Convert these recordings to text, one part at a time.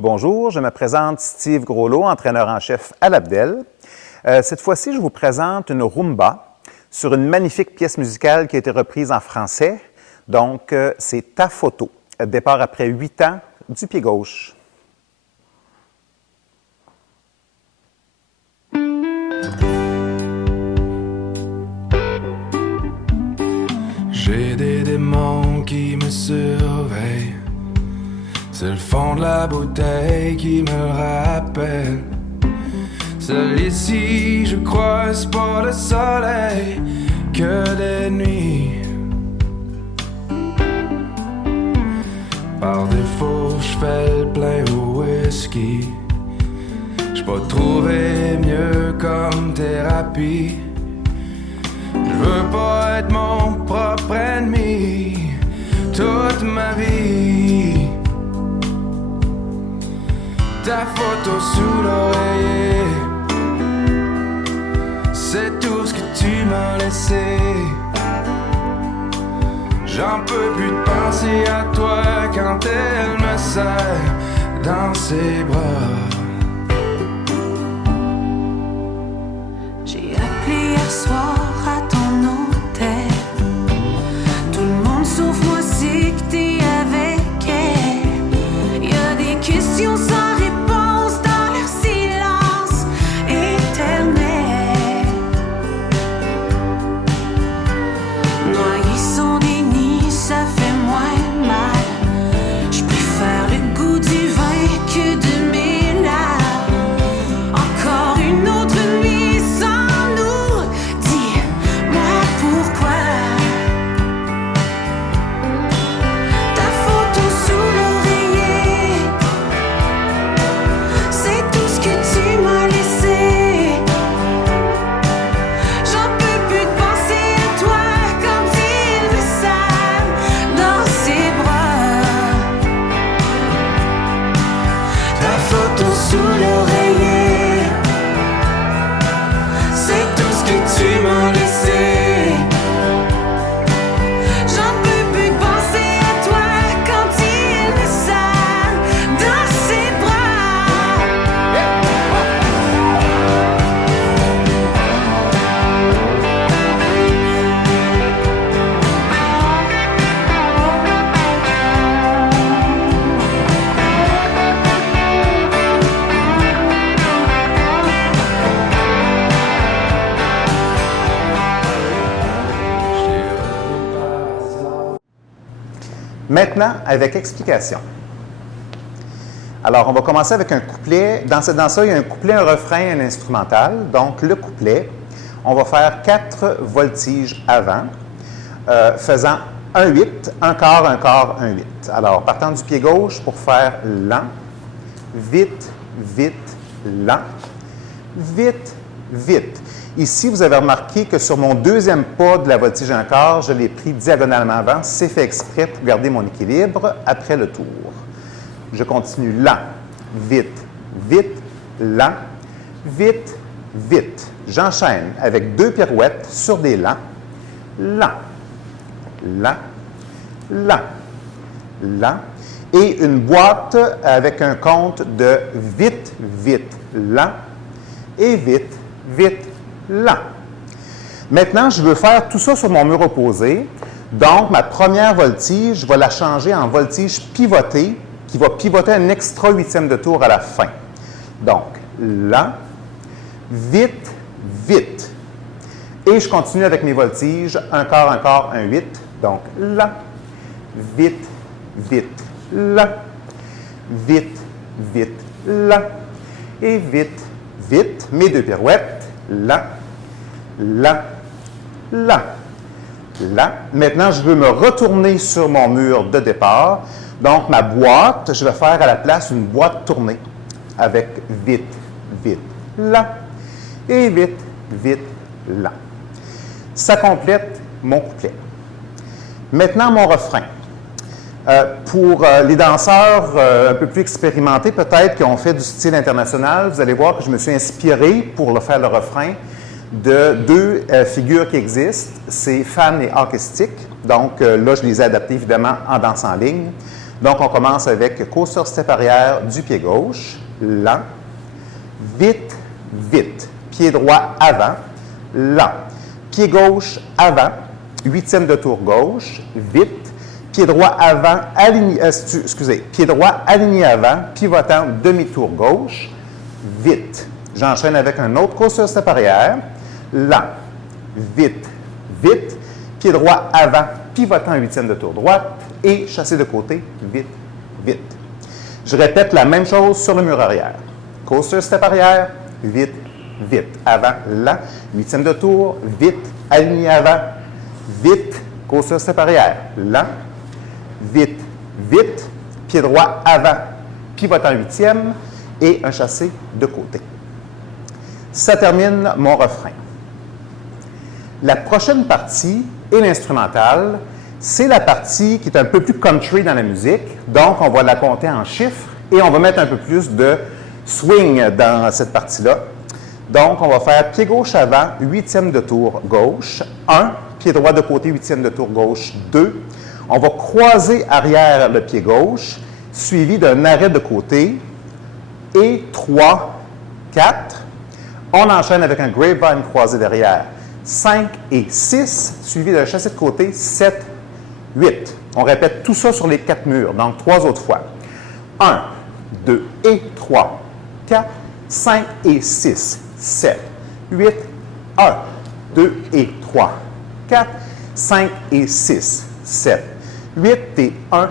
Bonjour, je me présente Steve Groslot, entraîneur en chef à l'Abdel. Cette fois-ci, je vous présente une rumba sur une magnifique pièce musicale qui a été reprise en français. Donc, c'est Ta photo. Départ après 8 ans du pied gauche. J'ai des démons qui me surveillent. C'est le fond de la bouteille qui me le rappelle. Seul ici, je crois, c'est pas le soleil que des nuits. Par défaut, je fais le plein au whisky. J'peux pas trouver mieux comme thérapie. Je veux pas être mon propre ennemi toute ma vie. Ta photo sous l'oreiller, c'est tout ce que tu m'as laissé. J'en peux plus de penser à toi quand elle me serre dans ses bras. J'ai appelé hier soir à ton hôtel. Tout le monde sauf moi sait que t'es avec elle. Y a des questions sans réponse dans leur silence éternel. Noyés sont des nids, ça fait moins mal. J'préfère le goût du vin que de mes larmes. Encore une autre nuit sans nous. Dis-moi pourquoi. Ta photo sous l'oreiller, c'est tout ce que tu m'as laissé. J'en peux plus de penser à toi quand il me serre dans ses bras. Ta photo sous l'oreiller, c'est tout ce que tu m'as laissé. J'en peux plus de penser à toi quand il me serre dans ses bras. Maintenant, avec explication. Alors, on va commencer avec un couplet. Dans ça, il y a un couplet, un refrain, un instrumental. Donc, le couplet, on va faire 4 voltiges avant, faisant un 8, un quart, un quart, un 8. Alors, partant du pied gauche pour faire lent, vite, vite, lent, vite, vite. Ici, vous avez remarqué que sur mon deuxième pas de la voltige un quart, je l'ai pris diagonalement avant. C'est fait exprès pour garder mon équilibre après le tour. Je continue lent, vite, vite, lent, vite, vite. J'enchaîne avec 2 pirouettes sur des lents. Lent, lent, lent, lent. Et une boîte avec un compte de vite, vite, lent et vite, vite, lent. Maintenant, je veux faire tout ça sur mon mur opposé. Donc, ma première voltige, je vais la changer en voltige pivotée, qui va pivoter un extra 8e de tour à la fin. Donc, lent, vite, vite. Et je continue avec mes voltiges, un quart, un 8. Donc, lent, vite, vite, lent, vite, vite, lent. Et vite, vite, mes 2 pirouettes. Lent, lent, lent, lent. Maintenant, je veux me retourner sur mon mur de départ. Donc, ma boîte, je vais faire à la place une boîte tournée avec vite, vite, lent et vite, vite, lent. Ça complète mon couplet. Maintenant, mon refrain. Pour les danseurs un peu plus expérimentés, peut-être, qui ont fait du style international, vous allez voir que je me suis inspiré pour faire le refrain de 2 figures qui existent. C'est Fan et Hockey Stick. Donc là, je les ai adaptées évidemment en danse en ligne. Donc, on commence avec course step arrière du pied gauche, lent, vite, vite. Pied droit avant, lent. Pied gauche avant, 8e de tour gauche, vite. Pied droit avant, aligné, pied droit aligné avant, pivotant demi-tour gauche, vite. J'enchaîne avec un autre course step arrière, lent, vite, vite. Pied droit avant, pivotant 8e de tour droite et chassé de côté, vite, vite. Je répète la même chose sur le mur arrière. Course step arrière, vite, vite. Avant, lent, 8e de tour, vite, aligné avant, vite, course step arrière, lent, vite, vite, pied droit avant, pivotant 8e et un chassé de côté. Ça termine mon refrain. La prochaine partie est l'instrumentale. C'est la partie qui est un peu plus country dans la musique. Donc, on va la compter en chiffres et on va mettre un peu plus de swing dans cette partie-là. Donc, on va faire pied gauche avant, 8e de tour gauche, 1, pied droit de côté, 8e de tour gauche, 2. On va croiser arrière le pied gauche, suivi d'un arrêt de côté, et 3, 4. On enchaîne avec un grapevine croisé derrière, 5 et 6, suivi d'un chassé de côté, 7, 8. On répète tout ça sur les 4 murs, donc 3 autres fois. 1, 2 et 3, 4, 5 et 6, 7, 8, 1, 2 et 3, 4, 5 et 6, 7, 8 et 1,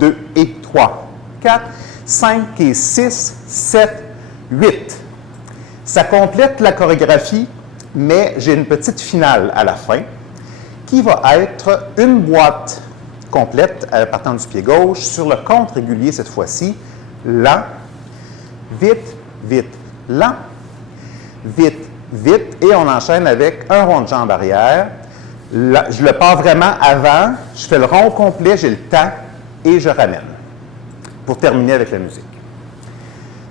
2 et 3, 4, 5 et 6, 7, 8. Ça complète la chorégraphie, mais j'ai une petite finale à la fin qui va être une boîte complète partant du pied gauche sur le compte régulier cette fois-ci. Lent, vite, vite, lent, vite, vite, et on enchaîne avec un rond de jambe arrière. Là, je le pars vraiment avant, je fais le rond complet, j'ai le temps et je ramène pour terminer avec la musique.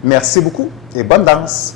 Merci beaucoup et bonne danse!